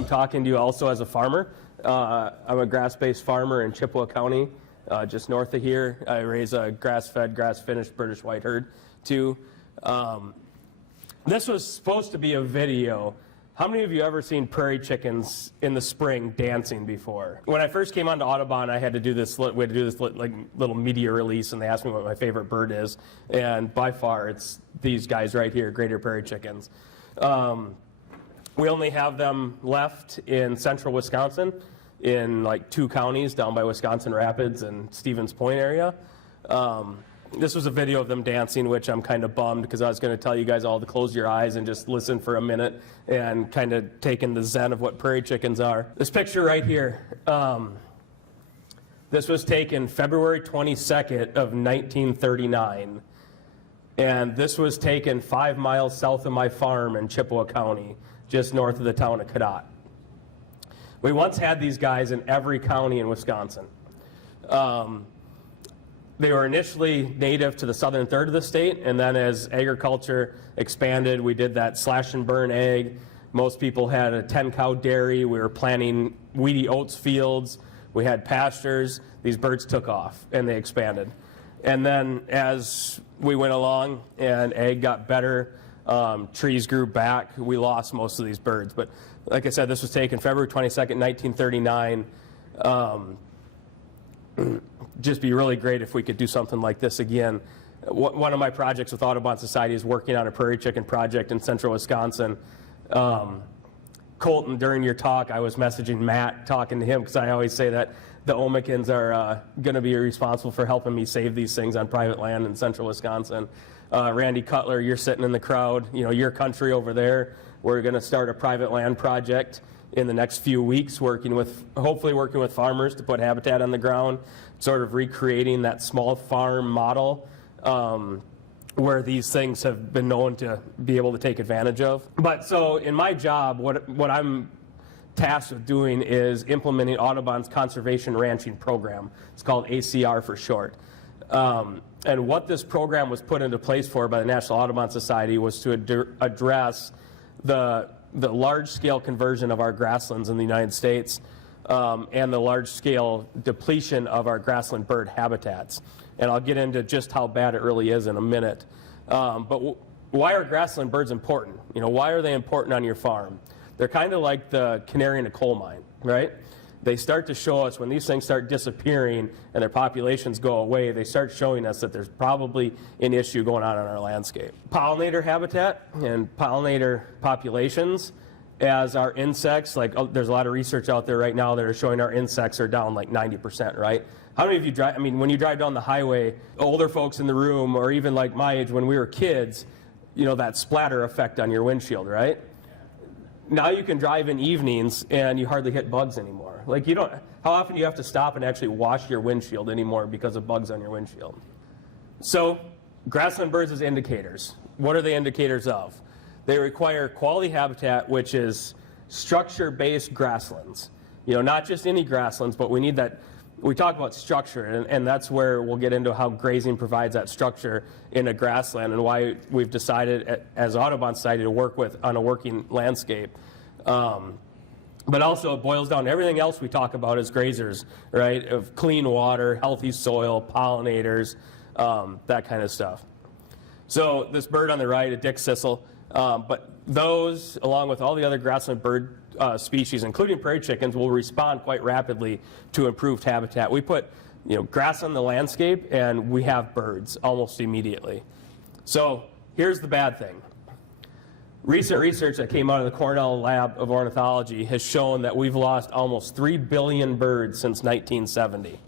I'm talking to you also as a farmer. I'm a grass-based farmer in Chippewa County, just north of here. I raise a grass-fed, grass-finished British white herd too. This was supposed to be a video. How many of you ever seen prairie chickens in the spring dancing before? When I first came onto Audubon, I had to do this. We had to do this like little media release, and they asked me what my favorite bird is, and by far it's these guys right here, greater prairie chickens. We only have them left in central Wisconsin, in like 2 counties down by Wisconsin Rapids and Stevens Point area. This was a video of them dancing, which I'm kind of bummed because I was going to tell you guys all to close your eyes and just listen for a minute and kind of take in the zen of what prairie chickens are. This picture right here, this was taken February 22nd of 1939. And this was taken 5 miles south of my farm in Chippewa County, just north of the town of Cadott. We once had these guys in every county in Wisconsin. They were initially native to the southern third of the state, and then as agriculture expanded, we did that slash and burn ag. Most people had a 10-cow dairy. We were planting weedy oats fields. We had pastures. These birds took off, and they expanded. And then as we went along and ag got better, trees grew back, we lost most of these birds. But like I said, this was taken February 22nd, 1939. Just be really great if we could do something like this again. One of my projects with Audubon Society is working on a prairie chicken project in central Wisconsin. Colton, during your talk, I was messaging Matt, talking to him, because I always say that the Omicans are going to be responsible for helping me save these things on private land in central Wisconsin. Randy Cutler, you're sitting in the crowd, you know, your country over there. We're going to start a private land project in the next few weeks, hopefully working with farmers to put habitat on the ground, sort of recreating that small farm model where these things have been known to be able to take advantage of. But so in my job, what I'm tasked with doing is implementing Audubon's Conservation Ranching Program. It's called ACR for short. And what this program was put into place for by the National Audubon Society was to address the large-scale conversion of our grasslands in the United States and the large-scale depletion of our grassland bird habitats. And I'll get into just how bad it really is in a minute. But why are grassland birds important? You know, why are they important on your farm? They're kind of like the canary in a coal mine, right? They start to show us when these things start disappearing and their populations go away, they start showing us that there's probably an issue going on in our landscape. Pollinator habitat and pollinator populations, as our insects, like there's a lot of research out there right now that are showing our insects are down like 90%, right? How many of you drive, I mean, when you drive down the highway, older folks in the room, or even like my age when we were kids, you know, that splatter effect on your windshield, right? Now you can drive in evenings and you hardly hit bugs anymore. Like you don't, how often do you have to stop and actually wash your windshield anymore because of bugs on your windshield? So grassland birds as indicators. What are they indicators of? They require quality habitat, which is structure-based grasslands. You know, not just any grasslands, but we need that. We talk about structure, and that's where we'll get into how grazing provides that structure in a grassland and why we've decided as Audubon Society to work on a working landscape. But also it boils down to everything else we talk about as grazers, right? Of clean water, healthy soil, pollinators, that kind of stuff. So this bird on the right, a dick sissel, but those, along with all the other grassland bird species, including prairie chickens, will respond quite rapidly to improved habitat. We put, you know, grass on the landscape and we have birds almost immediately. So here's the bad thing. Recent research that came out of the Cornell Lab of Ornithology has shown that we've lost almost 3 billion birds since 1970.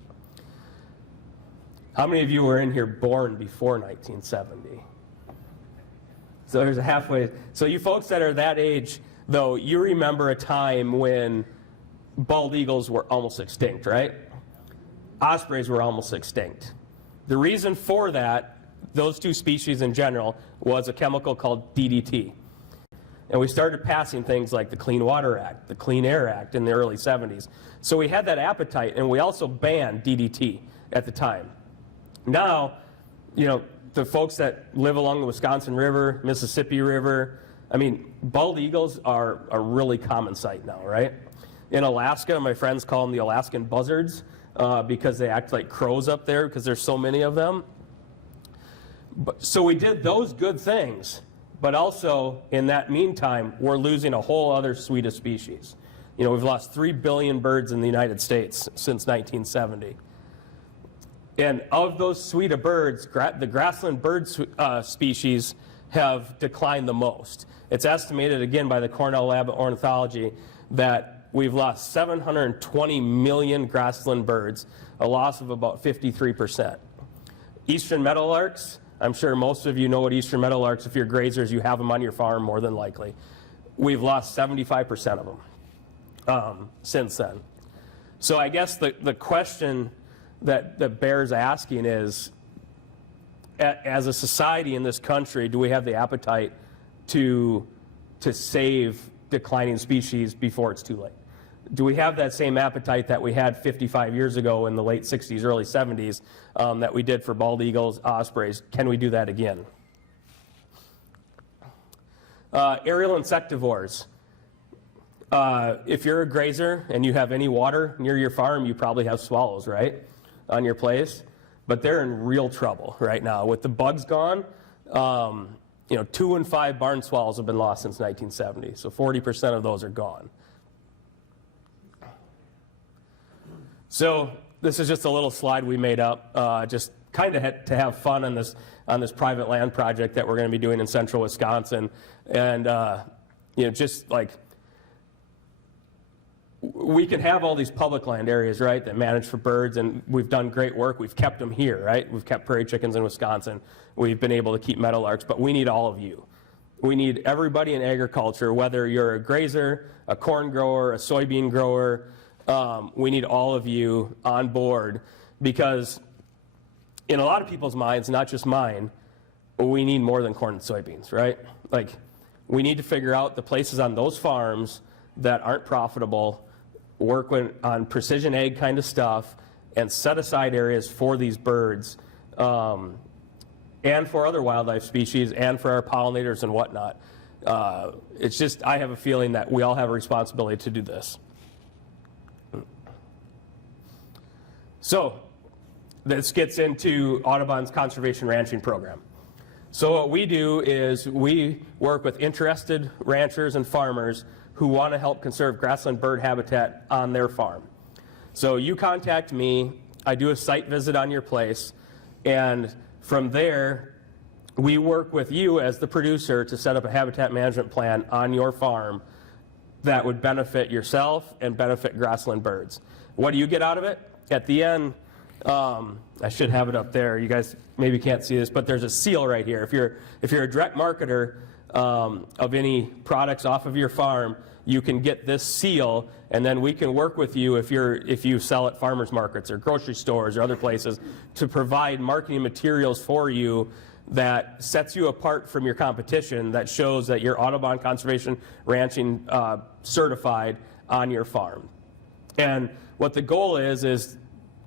How many of you were in here born before 1970? So there's a halfway. So you folks that are that age, though, you remember a time when bald eagles were almost extinct, right? Ospreys were almost extinct. The reason for that, those two species in general, was a chemical called DDT. And we started passing things like the Clean Water Act, the Clean Air Act in the early 70s. So we had that appetite, and we also banned DDT at the time. Now, you know, the folks that live along the Wisconsin River, Mississippi River, I mean, bald eagles are a really common sight now, right? In Alaska, my friends call them the Alaskan buzzards because they act like crows up there because there's so many of them. So we did those good things, but also in that meantime, we're losing a whole other suite of species. You know, we've lost 3 billion birds in the United States since 1970. And of those suite of birds, the grassland bird species have declined the most. It's estimated, again, by the Cornell Lab of Ornithology that we've lost 720 million grassland birds, a loss of about 53%. Eastern meadowlarks, I'm sure most of you know what eastern meadowlarks, if you're grazers, you have them on your farm more than likely. We've lost 75% of them since then. So I guess the question that bears asking is, as a society in this country, do we have the appetite to save declining species before it's too late? Do we have that same appetite that we had 55 years ago in the late 60s, early 70s that we did for bald eagles, ospreys? Can we do that again? Aerial insectivores. If you're a grazer and you have any water near your farm, you probably have swallows, right, on your place. But they're in real trouble right now. With the bugs gone, you know, 2 in 5 barn swallows have been lost since 1970. So 40% of those are gone. So this is just a little slide we made up, just kind of to have fun on this private land project that we're going to be doing in central Wisconsin. And, you know, just like, we could have all these public land areas, right, that manage for birds, and we've done great work. We've kept them here, right? We've kept prairie chickens in Wisconsin. We've been able to keep meadowlarks, but we need all of you. We need everybody in agriculture, whether you're a grazer, a corn grower, a soybean grower. We need all of you on board because in a lot of people's minds, not just mine, we need more than corn and soybeans, right? Like, we need to figure out the places on those farms that aren't profitable, work on precision ag kind of stuff, and set aside areas for these birds and for other wildlife species and for our pollinators and whatnot. It's just, I have a feeling that we all have a responsibility to do this. So this gets into Audubon's conservation ranching program. So what we do is we work with interested ranchers and farmers who want to help conserve grassland bird habitat on their farm. So you contact me, I do a site visit on your place, and from there, we work with you as the producer to set up a habitat management plan on your farm that would benefit yourself and benefit grassland birds. What do you get out of it? At the end, I should have it up there. You guys maybe can't see this, but there's a seal right here. If you're a direct marketer of any products off of your farm, you can get this seal, and then we can work with you if you sell at farmers markets or grocery stores or other places to provide marketing materials for you that sets you apart from your competition, that shows that you're Audubon Conservation Ranching certified on your farm. And what the goal is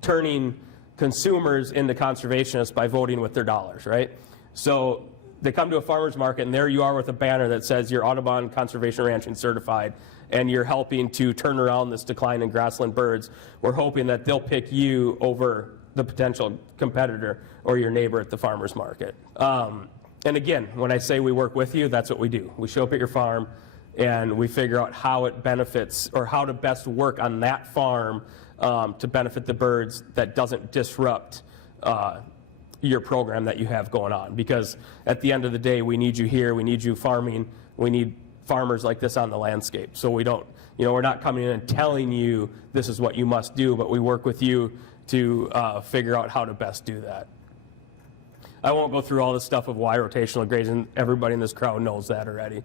turning consumers into conservationists by voting with their dollars, right? So they come to a farmer's market, and there you are with a banner that says you're Audubon Conservation Ranching certified, and you're helping to turn around this decline in grassland birds. We're hoping that they'll pick you over the potential competitor or your neighbor at the farmer's market. And again, when I say we work with you, that's what we do. We show up at your farm, and we figure out how it benefits or how to best work on that farm to benefit the birds that doesn't disrupt your program that you have going on. Because at the end of the day, we need you here, we need you farming, we need farmers like this on the landscape. So we don't, we're not coming in and telling you this is what you must do, but we work with you to figure out how to best do that. I won't go through all this stuff of why rotational grazing. Everybody in this crowd knows that already.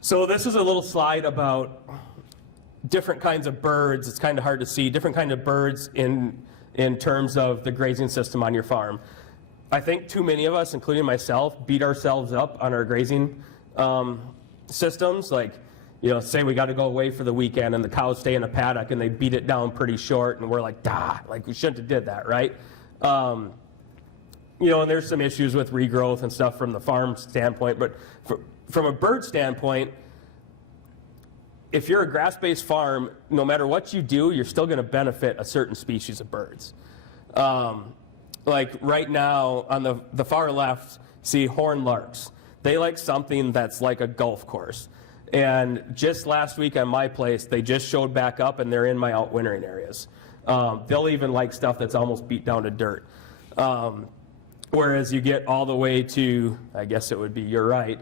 So this is a little slide about different kinds of birds. It's kind of hard to see. Different kinds of birds in terms of the grazing system on your farm. I think too many of us, including myself, beat ourselves up on our grazing systems. Like, say we got to go away for the weekend and the cows stay in a paddock and they beat it down pretty short and we're like, like we shouldn't have did that, right? and there's some issues with regrowth and stuff from the farm standpoint, but from a bird standpoint, if you're a grass-based farm, no matter what you do, you're still going to benefit a certain species of birds. Like right now on the far left, see horned larks. They like something that's like a golf course. And just last week on my place, they just showed back up and they're in my outwintering areas. They'll even like stuff that's almost beat down to dirt. Whereas you get all the way to, I guess it would be, you're right,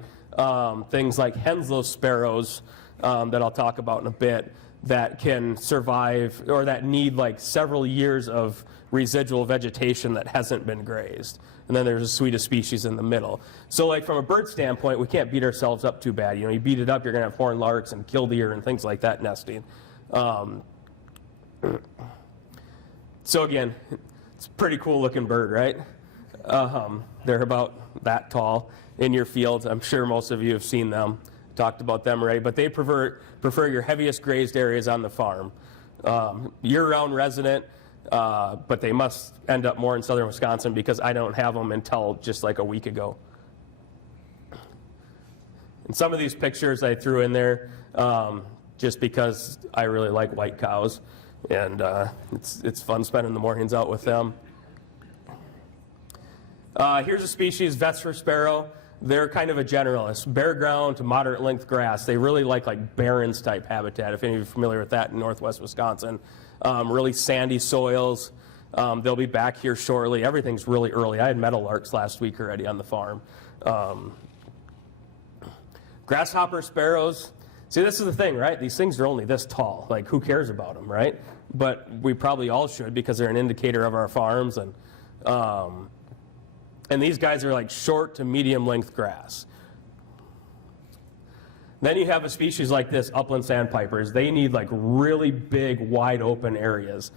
things like Henslow sparrows that I'll talk about in a bit that can survive or that need like several years of residual vegetation that hasn't been grazed. And then there's a suite of species in the middle. So like from a bird standpoint, we can't beat ourselves up too bad. You beat it up, you're going to have horned larks and killdeer and things like that nesting. So again, it's a pretty cool looking bird, right? They're about that tall in your fields. I'm sure most of you have seen them, talked about them already, but they prefer your heaviest grazed areas on the farm. Year-round resident, but they must end up more in southern Wisconsin because I don't have them until just like a week ago. And some of these pictures I threw in there just because I really like white cows, and it's fun spending the mornings out with them. Here's a species, Vesper sparrow. They're kind of a generalist, bare ground to moderate length grass. They really like barrens type habitat, if any of you are familiar with that in northwest Wisconsin. Really sandy soils. They'll be back here shortly. Everything's really early. I had meadowlarks last week already on the farm. Grasshopper sparrows. See, this is the thing, right? These things are only this tall. Like, who cares about them, right? But we probably all should because they're an indicator of our farms. And these guys are like short to medium length grass. Then you have a species like this, upland sandpipers. They need like really big, wide open areas.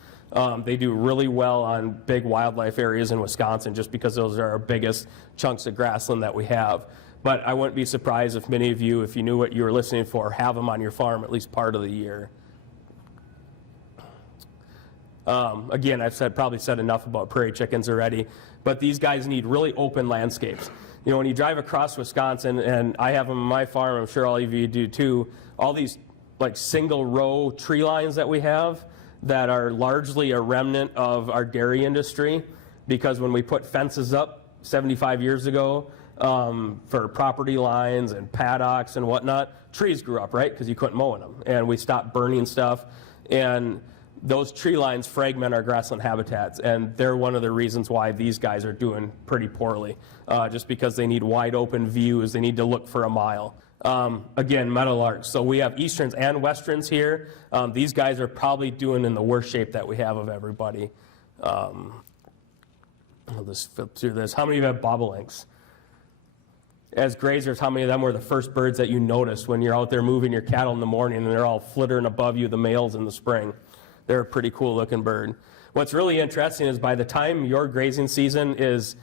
They do really well on big wildlife areas in Wisconsin just because those are our biggest chunks of grassland that we have. But I wouldn't be surprised if many of you, if you knew what you were listening for, have them on your farm at least part of the year. Again, I've probably said enough about prairie chickens already, but these guys need really open landscapes. When you drive across Wisconsin, and I have them on my farm, I'm sure all of you do too, all these like single row tree lines that we have that are largely a remnant of our dairy industry, because when we put fences up 75 years ago for property lines and paddocks and whatnot, trees grew up, right? Because you couldn't mow in them, and we stopped burning stuff, and those tree lines fragment our grassland habitats, and they're one of the reasons why these guys are doing pretty poorly, just because they need wide open views. They need to look for a mile. Again, meadowlarks. So we have easterns and westerns here. These guys are probably doing in the worst shape that we have of everybody. I'll just flip through this. How many of you have bobolinks? As grazers, how many of them were the first birds that you noticed when you're out there moving your cattle in the morning and they're all flittering above you, the males in the spring? They're a pretty cool looking bird. What's really interesting is by the time your grazing season is,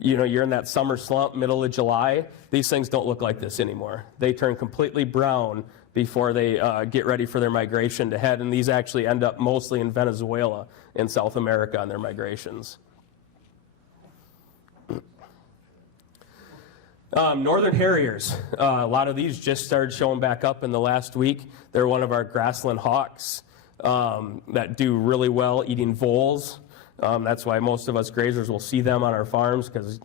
you're in that summer slump, middle of July, these things don't look like this anymore. They turn completely brown before they get ready for their migration to head, and these actually end up mostly in Venezuela in South America on their migrations. Northern harriers. A lot of these just started showing back up in the last week. They're one of our grassland hawks. That do really well eating voles. That's why most of us grazers will see them on our farms, because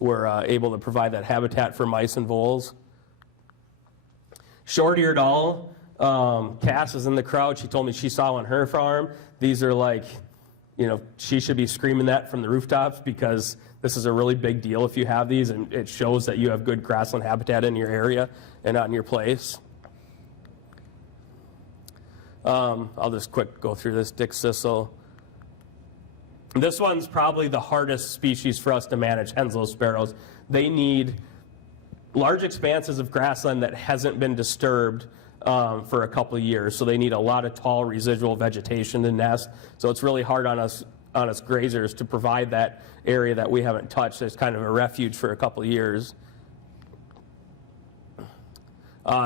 we're able to provide that habitat for mice and voles. Short-eared owl. Cass is in the crowd. She told me she saw on her farm. These are like, she should be screaming that from the rooftops, because this is a really big deal if you have these, and it shows that you have good grassland habitat in your area and not in your place. I'll just quick go through this Dick Sissel. This one's probably the hardest species for us to manage, Henslow sparrows. They need large expanses of grassland that hasn't been disturbed for a couple of years, so they need a lot of tall residual vegetation to nest. So it's really hard on us grazers to provide that area that we haven't touched. It's kind of a refuge for a couple of years.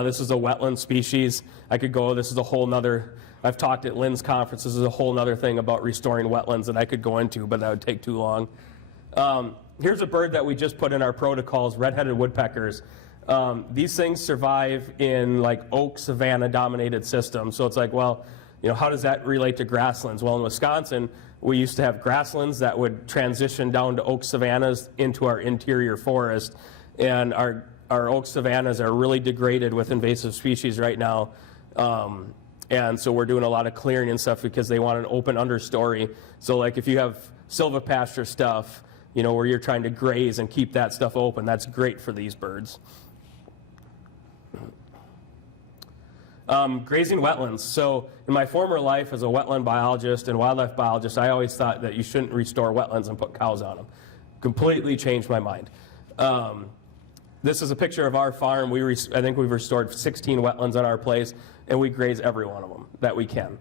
This is a wetland species. This is a whole nother, I've talked at Lynn's conference, this is a whole nother thing about restoring wetlands that I could go into, but that would take too long. Here's a bird that we just put in our protocols, red-headed woodpeckers. These things survive in like oak savanna dominated systems. So it's like, well, how does that relate to grasslands? Well, in Wisconsin, we used to have grasslands that would transition down to oak savannas into our interior forest. And our oak savannas are really degraded with invasive species right now. And so we're doing a lot of clearing and stuff because they want an open understory. So like if you have silvopasture stuff, where you're trying to graze and keep that stuff open, that's great for these birds. Grazing wetlands. So in my former life as a wetland biologist and wildlife biologist, I always thought that you shouldn't restore wetlands and put cows on them. Completely changed my mind. This is a picture of our farm. I think we've restored 16 wetlands on our place, and we graze every one of them that we can.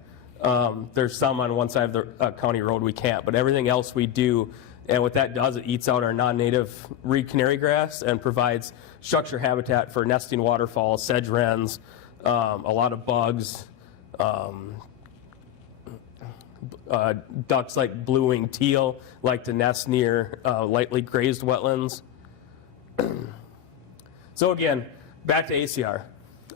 There's some on one side of the county road we can't, but everything else we do. And what that does, it eats out our non-native reed canary grass and provides structure habitat for nesting waterfalls, sedge wrens, a lot of bugs, ducks like blue-winged teal like to nest near lightly grazed wetlands. So again, back to ACR.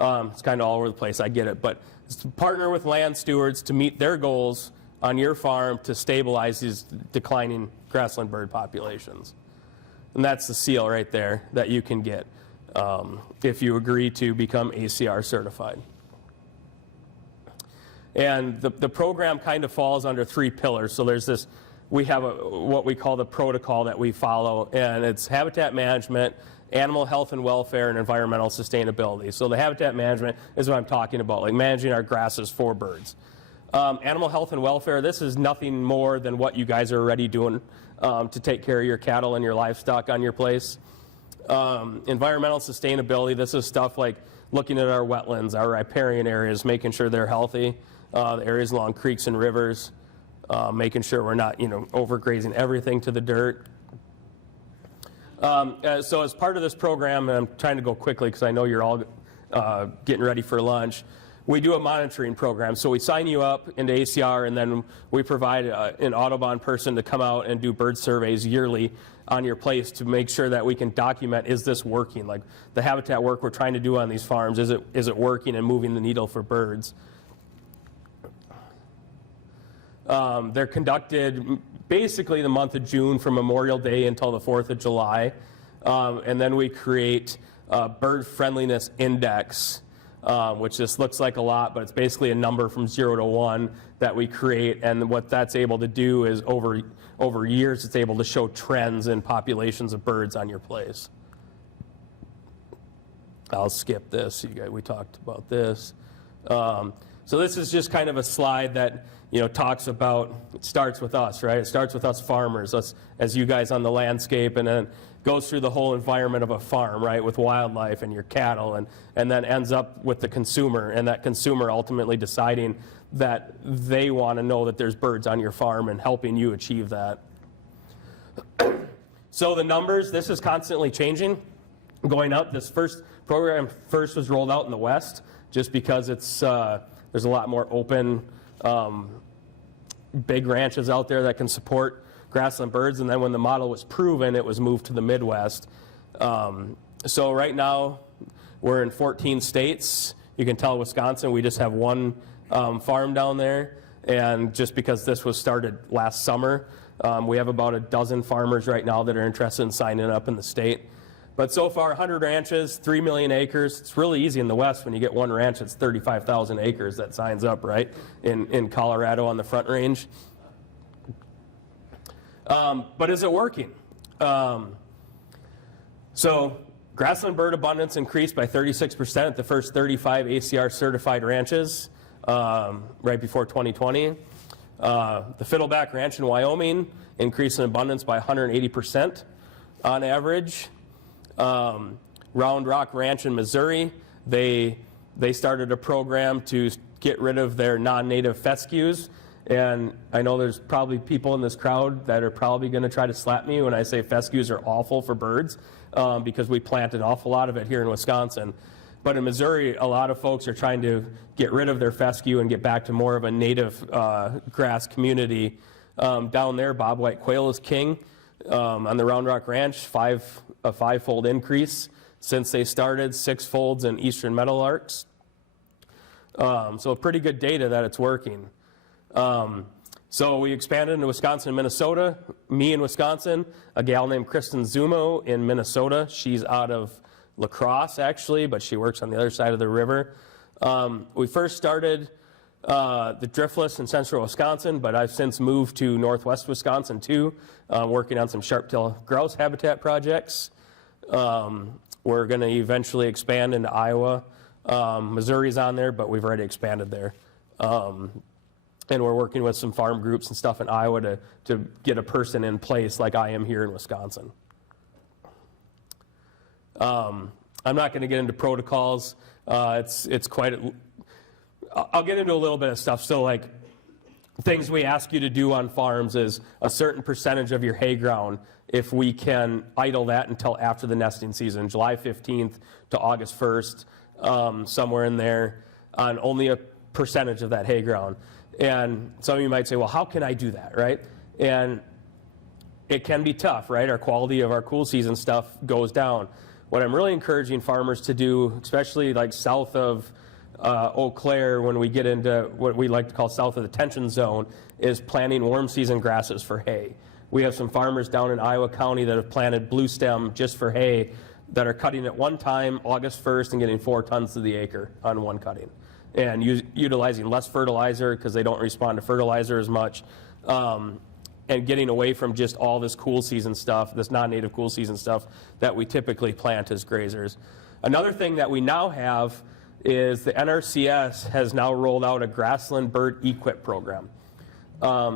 It's kind of all over the place, I get it, but it's to partner with land stewards to meet their goals on your farm to stabilize these declining grassland bird populations. And that's the seal right there that you can get if you agree to become ACR certified. And the program kind of falls under 3 pillars. So there's this, we have what we call the protocol that we follow, and it's habitat management, animal health and welfare, and environmental sustainability. So the habitat management is what I'm talking about, like managing our grasses for birds. Animal health and welfare, this is nothing more than what you guys are already doing to take care of your cattle and your livestock on your place. Environmental sustainability, this is stuff like looking at our wetlands, our riparian areas, making sure they're healthy, the areas along creeks and rivers, making sure we're not, overgrazing everything to the dirt. So as part of this program, and I'm trying to go quickly because I know you're all getting ready for lunch, we do a monitoring program. So we sign you up into ACR, and then we provide an Audubon person to come out and do bird surveys yearly on your place to make sure that we can document, is this working? Like the habitat work we're trying to do on these farms, is it working and moving the needle for birds? They're conducted basically the month of June from Memorial Day until the 4th of July. And then we create a bird friendliness index, which just looks like a lot, but it's basically a number from 0 to 1 that we create. And what that's able to do is over years, it's able to show trends in populations of birds on your place. I'll skip this. We talked about this. So this is just kind of a slide that talks about, it starts with us, right? It starts with us farmers, us as you guys on the landscape, and then goes through the whole environment of a farm, right, with wildlife and your cattle, and then ends up with the consumer, and that consumer ultimately deciding that they want to know that there's birds on your farm and helping you achieve that. So the numbers, this is constantly changing, going up. This program was rolled out in the West just because it's there's a lot more open, big ranches out there that can support grassland birds, and then when the model was proven, it was moved to the Midwest. So right now, we're in 14 states. You can tell Wisconsin, we just have one farm down there, and just because this was started last summer, we have about a dozen farmers right now that are interested in signing up in the state. But so far, 100 ranches, 3 million acres. It's really easy in the West when you get one ranch, it's 35,000 acres that signs up, right, in Colorado on the Front Range. But is it working? So grassland bird abundance increased by 36% at the first 35 ACR certified ranches right before 2020. The Fiddleback Ranch in Wyoming increased in abundance by 180% on average. Round Rock Ranch in Missouri, they started a program to get rid of their non-native fescues. And I know there's probably people in this crowd that are probably going to try to slap me when I say fescues are awful for birds because we plant an awful lot of it here in Wisconsin. But in Missouri, a lot of folks are trying to get rid of their fescue and get back to more of a native grass community. Down there, bobwhite quail is king. On the Round Rock Ranch, a five-fold increase since they started, 6 folds in eastern meadowlarks. So pretty good data that it's working. So we expanded into Wisconsin and Minnesota, me in Wisconsin, a gal named Kristen Zumo in Minnesota. She's out of La Crosse, actually, but she works on the other side of the river. We first started the driftless in central Wisconsin, but I've since moved to northwest Wisconsin too, working on some sharp-tailed grouse habitat projects. We're going to eventually expand into Iowa. Missouri's on there, but we've already expanded there. And we're working with some farm groups and stuff in Iowa to get a person in place like I am here in Wisconsin. I'm not going to get into protocols. It's quite I'll get into a little bit of stuff. So like things we ask you to do on farms is a certain percentage of your hay ground, if we can idle that until after the nesting season, July 15th to August 1st, somewhere in there, on only a percentage of that hay ground. And some of you might say, well, how can I do that, right? And it can be tough, right? Our quality of our cool season stuff goes down. What I'm really encouraging farmers to do, especially like south of Eau Claire, when we get into what we like to call south of the tension zone, is planting warm season grasses for hay. We have some farmers down in Iowa County that have planted blue stem just for hay that are cutting at one time, August 1st, and getting 4 tons to the acre on one cutting. And utilizing less fertilizer because they don't respond to fertilizer as much, and getting away from just all this cool season stuff, this non-native cool season stuff that we typically plant as grazers. Another thing that we now have is the NRCS has now rolled out a grassland bird EQIP program.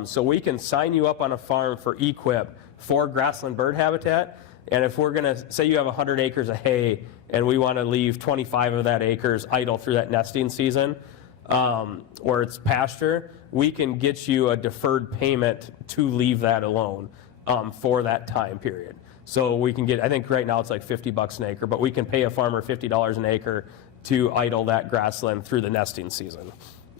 So we can sign you up on a farm for EQIP for grassland bird habitat, and if we're going to, say you have 100 acres of hay, and we want to leave 25 of that acres idle through that nesting season, or it's pasture, we can get you a deferred payment to leave that alone for that time period. So we can get, I think right now it's like $50 an acre, but we can pay a farmer $50 an acre to idle that grassland through the nesting season.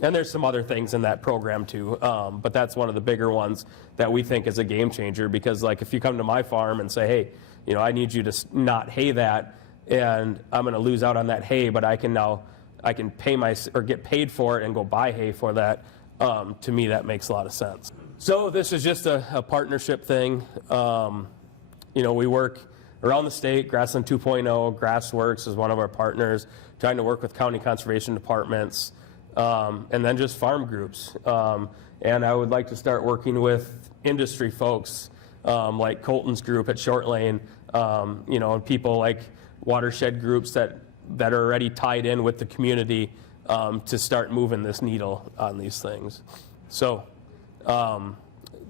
And there's some other things in that program too, but that's one of the bigger ones that we think is a game changer, because like if you come to my farm and say, hey, you know, I need you to not hay that, and I'm going to lose out on that hay, but I can pay or get paid for it and go buy hay for that. To me, that makes a lot of sense. So this is just a partnership thing. You know, we work around the state. Grassland 2.0, Grassworks is one of our partners, trying to work with county conservation departments, and then just farm groups. And I would like to start working with industry folks like Colton's group at Short Lane, you know, and people like watershed groups that are already tied in with the community to start moving this needle on these things. So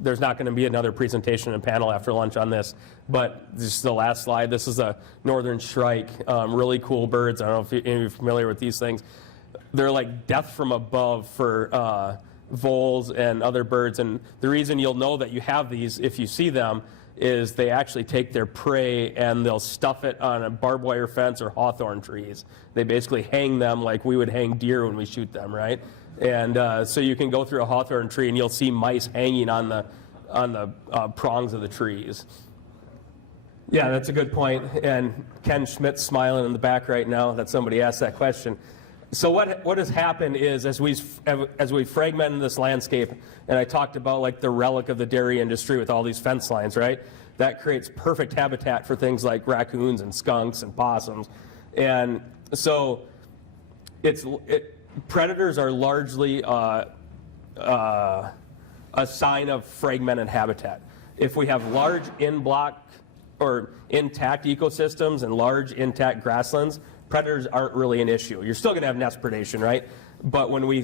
there's not going to be another presentation and panel after lunch on this, but this is the last slide. This is a northern shrike, really cool birds. I don't know if you're familiar with these things. They're like death from above for voles and other birds, and the reason you'll know that you have these if you see them is they actually take their prey and they'll stuff it on a barbed wire fence or hawthorn trees. They basically hang them like we would hang deer when we shoot them, right? And so you can go through a hawthorn tree and you'll see mice hanging on the prongs of the trees. Yeah, that's a good point. And Ken Schmidt's smiling in the back right now that somebody asked that question. So what has happened is as we fragmented this landscape, and I talked about like the relic of the dairy industry with all these fence lines, right? That creates perfect habitat for things like raccoons and skunks and possums. And so predators are largely a sign of fragmented habitat. If we have large in-block or intact ecosystems and large intact grasslands, predators aren't really an issue. You're still going to have nest predation, right? But when we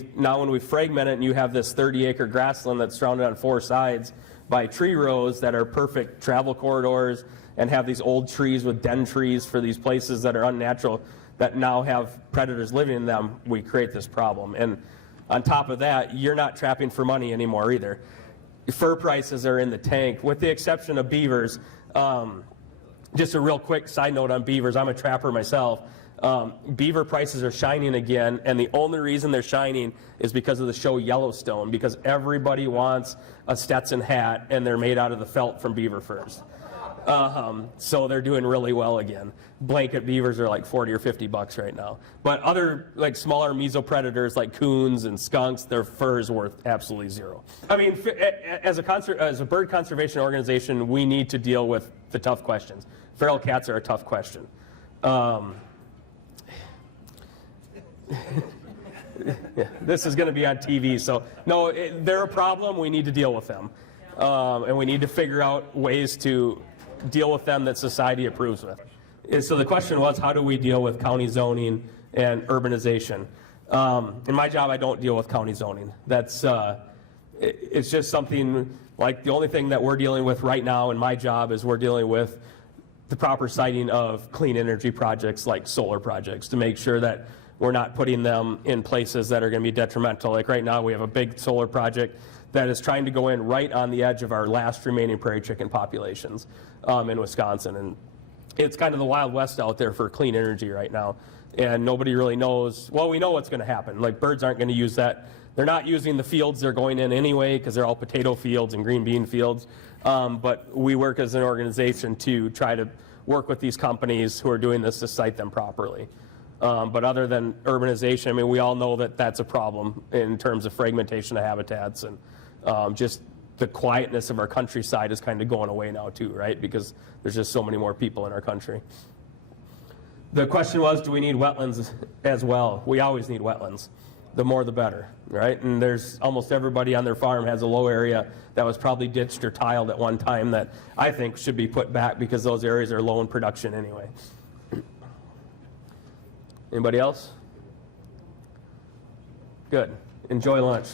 fragment it and you have this 30-acre grassland that's surrounded on 4 sides by tree rows that are perfect travel corridors and have these old trees with den trees for these places that are unnatural that now have predators living in them, we create this problem. And on top of that, you're not trapping for money anymore either. Fur prices are in the tank, with the exception of beavers. Just a real quick side note on beavers. I'm a trapper myself. Beaver prices are shining again, and the only reason they're shining is because of the show Yellowstone, because everybody wants a Stetson hat, and they're made out of the felt from beaver furs. So they're doing really well again. Blanket beavers are like 40 or 50 bucks right now. But other like smaller mesopredators like coons and skunks, their fur is worth absolutely zero. I mean, as a bird conservation organization, we need to deal with the tough questions. Feral cats are a tough question. Yeah, this is going to be on TV, so no, they're a problem. We need to deal with them, and we need to figure out ways to deal with them that society approves with. And so the question was, how do we deal with county zoning and urbanization? In my job, I don't deal with county zoning. That's it's just something like the only thing that we're dealing with right now in my job is we're dealing with the proper siting of clean energy projects like solar projects to make sure that we're not putting them in places that are going to be detrimental. Like right now, we have a big solar project that is trying to go in right on the edge of our last remaining prairie chicken populations in Wisconsin. And it's kind of the Wild West out there for clean energy right now. And nobody really knows, well, we know what's going to happen. Like birds aren't going to use that. They're not using the fields they're going in anyway because they're all potato fields and green bean fields. But we work as an organization to try to work with these companies who are doing this to site them properly. But other than urbanization, I mean, we all know that that's a problem in terms of fragmentation of habitats and just the quietness of our countryside is kind of going away now too, right? Because there's just so many more people in our country. The question was, do we need wetlands as well? We always need wetlands. The more the better, right? And there's almost everybody on their farm has a low area that was probably ditched or tiled at one time that I think should be put back because those areas are low in production anyway. Anybody else? Good. Enjoy lunch.